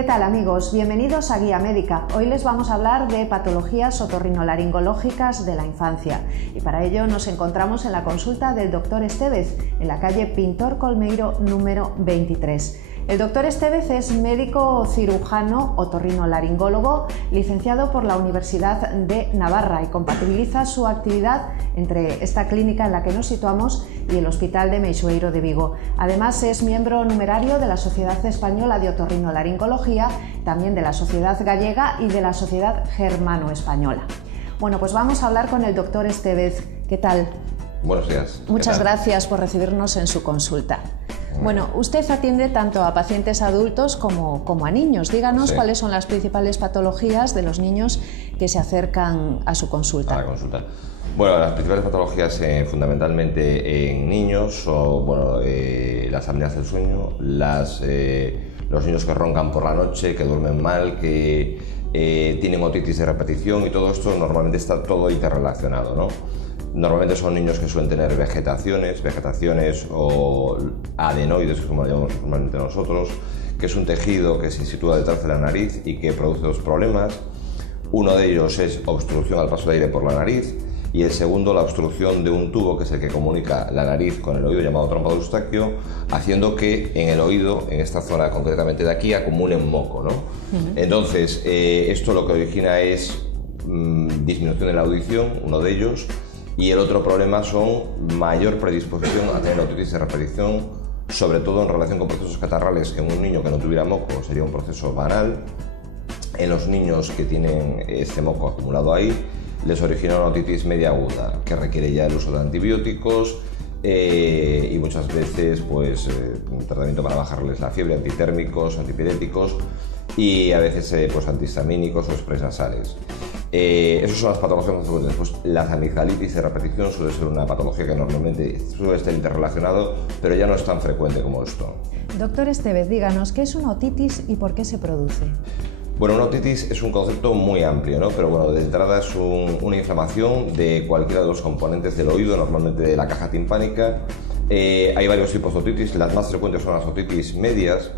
¿Qué tal, amigos? Bienvenidos a Guía Médica. Hoy les vamos a hablar de patologías otorrinolaringológicas de la infancia y para ello nos encontramos en la consulta del Dr. Estevez, en la calle Pintor Colmeiro número 23. El Dr. Estevez es médico cirujano otorrinolaringólogo, licenciado por la Universidad de Navarra y compatibiliza su actividad entre esta clínica en la que nos situamos y el Hospital de Meixoeiro de Vigo. Además es miembro numerario de la Sociedad Española de Otorrinolaringología, también de la Sociedad Gallega y de la Sociedad Germano-Española. Bueno, pues vamos a hablar con el Dr. Estevez. ¿Qué tal? Buenos días. Muchas gracias por recibirnos en su consulta. Bueno, usted atiende tanto a pacientes adultos como a niños. Díganos cuáles son las principales patologías de los niños que se acercan a su consulta. A la consulta. Bueno, las principales patologías fundamentalmente en niños son las apneas del sueño, los niños que roncan por la noche, que duermen mal, que tienen otitis de repetición y todo esto normalmente está todo interrelacionado, ¿no? Normalmente son niños que suelen tener vegetaciones o adenoides, como lo llamamos normalmente nosotros, que es un tejido que se sitúa detrás de la nariz y que produce dos problemas. Uno de ellos es obstrucción al paso de aire por la nariz y el segundo la obstrucción de un tubo que es el que comunica la nariz con el oído, llamado trompa de Eustaquio, haciendo que en el oído, en esta zona concretamente de aquí, acumulen moco, ¿no? Entonces, esto lo que origina es disminución de la audición, uno de ellos, y el otro problema son mayor predisposición a tener otitis de repetición, sobre todo en relación con procesos catarrales, que en un niño que no tuviera moco sería un proceso banal. En los niños que tienen este moco acumulado ahí, les origina una otitis media aguda, que requiere ya el uso de antibióticos y muchas veces un tratamiento para bajarles la fiebre, antitérmicos, antipiréticos y a veces antihistamínicos o sprays nasales. Esas son las patologías más frecuentes. Pues la amigdalitis de repetición suele ser una patología que normalmente suele estar interrelacionado, pero ya no es tan frecuente como esto. Doctor Estevez, díganos, ¿qué es una otitis y por qué se produce? Bueno, una otitis es un concepto muy amplio, ¿no? Pero bueno, de entrada es una inflamación de cualquiera de los componentes del oído, normalmente de la caja timpánica. Hay varios tipos de otitis, las más frecuentes son las otitis medias,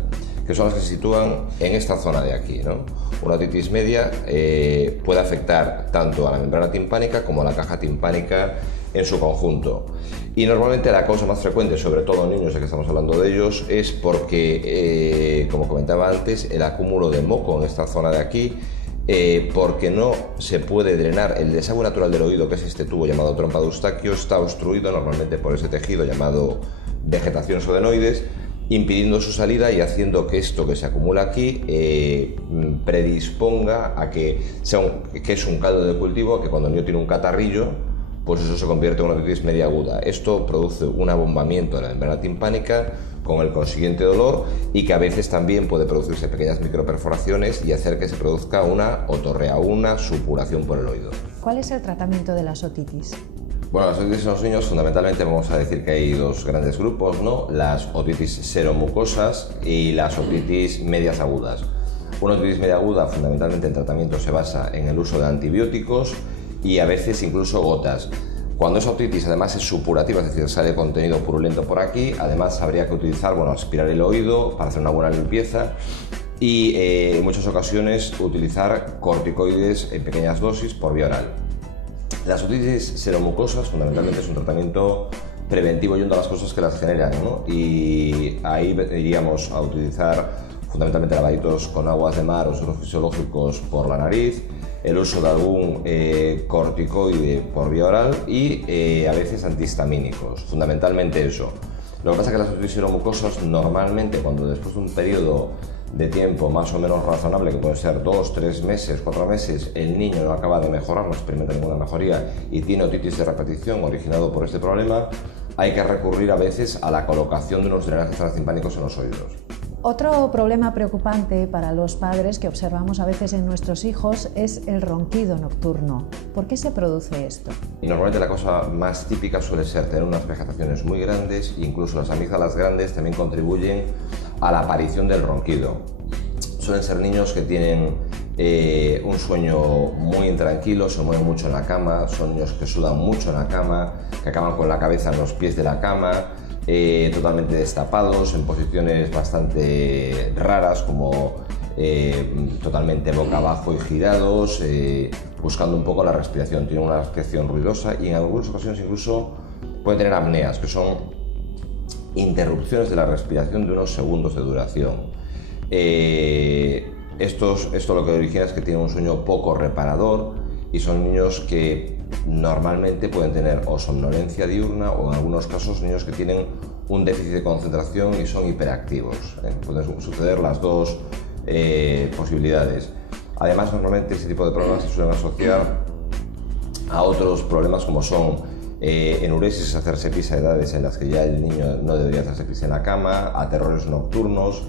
que son las que se sitúan en esta zona de aquí, ¿no? Una otitis media puede afectar tanto a la membrana timpánica como a la caja timpánica en su conjunto. Y normalmente la causa más frecuente, sobre todo en niños, ya que estamos hablando de ellos, es porque, como comentaba antes, el acúmulo de moco en esta zona de aquí, porque no se puede drenar el desagüe natural del oído, que es este tubo llamado trompa de Eustaquio, está obstruido normalmente por ese tejido llamado vegetaciones o adenoides, impidiendo su salida y haciendo que esto que se acumula aquí predisponga a que es un caldo de cultivo, a que cuando el niño tiene un catarrillo, pues eso se convierte en una otitis media aguda. Esto produce un abombamiento de la membrana timpánica con el consiguiente dolor y que a veces también puede producirse pequeñas microperforaciones y hacer que se produzca una otorrea, una supuración por el oído. ¿Cuál es el tratamiento de las otitis? Bueno, las otitis en los niños fundamentalmente vamos a decir que hay dos grandes grupos, ¿no? Las otitis seromucosas y las otitis medias agudas. Una otitis media aguda, fundamentalmente el tratamiento se basa en el uso de antibióticos y a veces incluso gotas. Cuando esa otitis además es supurativa, es decir, sale contenido purulento por aquí, además habría que utilizar, aspirar el oído para hacer una buena limpieza y en muchas ocasiones utilizar corticoides en pequeñas dosis por vía oral. Las otitis seromucosas fundamentalmente es un tratamiento preventivo yendo a las cosas que las generan, ¿no? Y ahí iríamos a utilizar fundamentalmente lavaditos con aguas de mar o sueros fisiológicos por la nariz, el uso de algún corticoide por vía oral y a veces antihistamínicos, fundamentalmente eso. Lo que pasa es que las otitis seromucosas normalmente cuando después de un periodo de tiempo más o menos razonable, que puede ser 2, 3 meses, 4 meses, el niño no acaba de mejorar, no experimenta ninguna mejoría y tiene otitis de repetición originado por este problema, hay que recurrir a veces a la colocación de unos drenajes transtimpánicos en los oídos. Otro problema preocupante para los padres que observamos a veces en nuestros hijos es el ronquido nocturno. ¿Por qué se produce esto? Y normalmente la cosa más típica suele ser tener unas vegetaciones muy grandes, incluso las amígdalas grandes también contribuyen a la aparición del ronquido. Suelen ser niños que tienen un sueño muy intranquilo, se mueven mucho en la cama, son niños que sudan mucho en la cama, que acaban con la cabeza en los pies de la cama, totalmente destapados, en posiciones bastante raras como totalmente boca abajo y girados, buscando un poco la respiración. Tienen una respiración ruidosa y en algunas ocasiones incluso pueden tener apneas, que son interrupciones de la respiración de unos segundos de duración. Esto lo que origina es que tienen un sueño poco reparador y son niños que normalmente pueden tener o somnolencia diurna o en algunos casos niños que tienen un déficit de concentración y son hiperactivos. Pueden suceder las dos posibilidades. Además, normalmente este tipo de problemas se suelen asociar a otros problemas como son enuresis, hacerse pis a edades en las que ya el niño no debería hacerse pis en la cama, a terrores nocturnos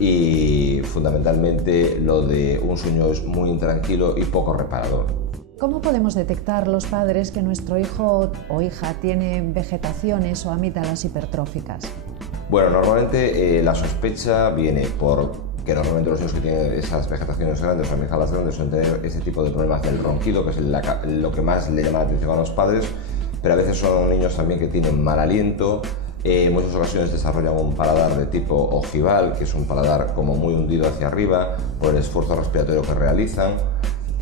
y fundamentalmente lo de un sueño muy intranquilo y poco reparador. ¿Cómo podemos detectar los padres que nuestro hijo o hija tiene vegetaciones o amígdalas hipertróficas? Bueno, normalmente la sospecha viene por que normalmente los niños que tienen esas vegetaciones grandes o amígdalas grandes suelen tener ese tipo de problemas del ronquido, que es lo que más le llama la atención a los padres, pero a veces son niños también que tienen mal aliento. En muchas ocasiones desarrollan un paladar de tipo ojival, que es un paladar como muy hundido hacia arriba por el esfuerzo respiratorio que realizan.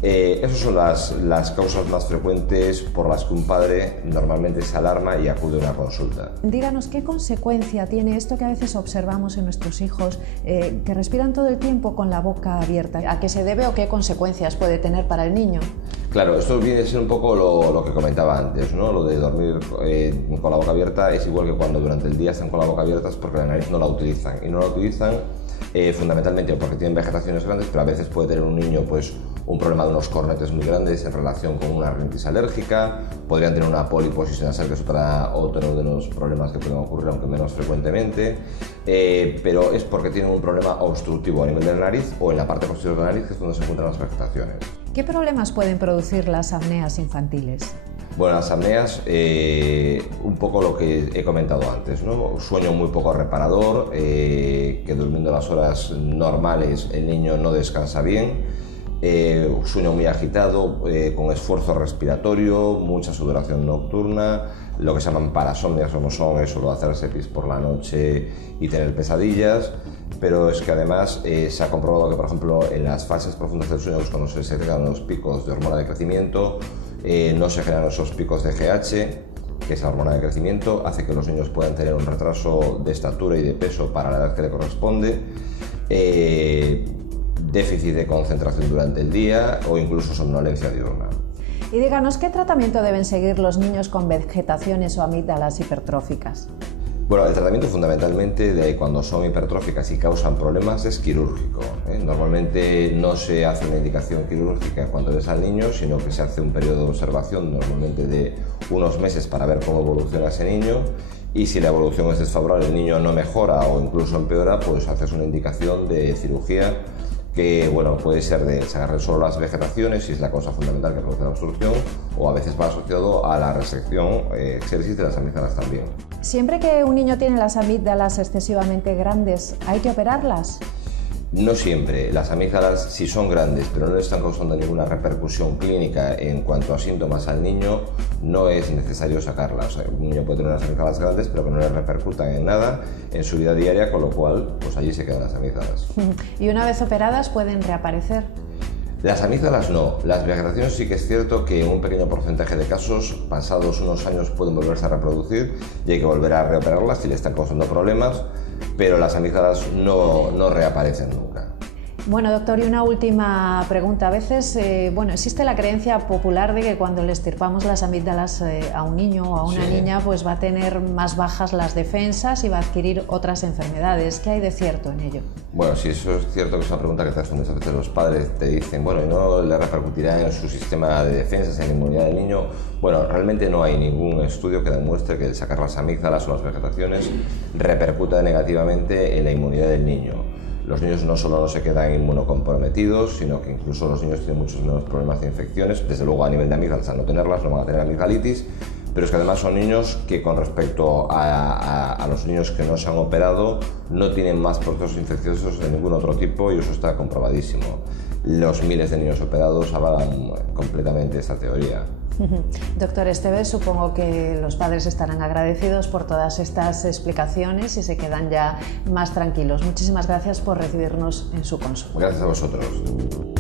Esas son las causas más frecuentes por las que un padre normalmente se alarma y acude a una consulta. Díganos, ¿qué consecuencia tiene esto que a veces observamos en nuestros hijos, que respiran todo el tiempo con la boca abierta? ¿A qué se debe o qué consecuencias puede tener para el niño? Claro, esto viene a ser un poco lo que comentaba antes, ¿no? Lo de dormir con la boca abierta es igual que cuando durante el día están con la boca abierta, es porque la nariz no la utilizan. Y no la utilizan fundamentalmente porque tienen vegetaciones grandes, pero a veces puede tener un niño pues, un problema de unos cornetes muy grandes en relación con una rinitis alérgica, podrían tener una poliposis nasal, que es otro de los problemas que pueden ocurrir, aunque menos frecuentemente, pero es porque tienen un problema obstructivo a nivel de la nariz o en la parte posterior de la nariz, que es donde se encuentran las vegetaciones. ¿Qué problemas pueden producir las apneas infantiles? Bueno, las apneas, un poco lo que he comentado antes, ¿no? Sueño muy poco reparador, que durmiendo las horas normales el niño no descansa bien, sueño muy agitado, con esfuerzo respiratorio, mucha sudoración nocturna, lo que se llaman parasomnias, como son eso, lo de hacerse pis por la noche y tener pesadillas. Pero es que además se ha comprobado que, por ejemplo, en las fases profundas del sueño, cuando se generan los picos de hormona de crecimiento, no se generan esos picos de GH, que es la hormona de crecimiento, hace que los niños puedan tener un retraso de estatura y de peso para la edad que le corresponde, déficit de concentración durante el día o incluso somnolencia diurna. Y díganos, ¿qué tratamiento deben seguir los niños con vegetaciones o amígdalas hipertróficas? Bueno, el tratamiento fundamentalmente de cuando son hipertróficas y causan problemas es quirúrgico. Normalmente no se hace una indicación quirúrgica cuando es al niño, sino que se hace un periodo de observación normalmente de unos meses para ver cómo evoluciona ese niño, y si la evolución es desfavorable, el niño no mejora o incluso empeora, pues haces una indicación de cirugía que bueno, puede ser de sacarle solo las vegetaciones, si es la causa fundamental que produce la obstrucción, o a veces va asociado a la resección, exéresis de las amígdalas también. ¿Siempre que un niño tiene las amígdalas excesivamente grandes, hay que operarlas? No siempre. Las amígdalas, si son grandes pero no le están causando ninguna repercusión clínica en cuanto a síntomas al niño, no es necesario sacarlas. Un niño puede tener unas amígdalas grandes pero que no le repercutan en nada en su vida diaria, con lo cual pues allí se quedan las amígdalas. ¿Y una vez operadas pueden reaparecer? Las amígdalas no. Las vegetaciones sí que es cierto que en un pequeño porcentaje de casos, pasados unos años, pueden volverse a reproducir y hay que volver a reoperarlas si le están causando problemas, pero las amígdalas no reaparecen nunca. Bueno, doctor, y una última pregunta. A veces, existe la creencia popular de que cuando le extirpamos las amígdalas a un niño o a una niña, pues va a tener más bajas las defensas y va a adquirir otras enfermedades. ¿Qué hay de cierto en ello? Bueno, sí, eso es cierto, que es una pregunta que te hacen muchas veces los padres. Te dicen, bueno, ¿y no le repercutirá en su sistema de defensas, en la inmunidad del niño? Bueno, realmente no hay ningún estudio que demuestre que el sacar las amígdalas o las vegetaciones repercuta negativamente en la inmunidad del niño. Los niños no solo no se quedan inmunocomprometidos, sino que incluso los niños tienen muchos menos problemas de infecciones. Desde luego, a nivel de amígdalas, al no tenerlas, no van a tener amigdalitis, pero es que además son niños que, con respecto a los niños que no se han operado, no tienen más procesos infecciosos de ningún otro tipo, y eso está comprobadísimo. Los miles de niños operados avalan completamente esta teoría. Doctor Estevez, supongo que los padres estarán agradecidos por todas estas explicaciones y se quedan ya más tranquilos. Muchísimas gracias por recibirnos en su consulta. Gracias a vosotros.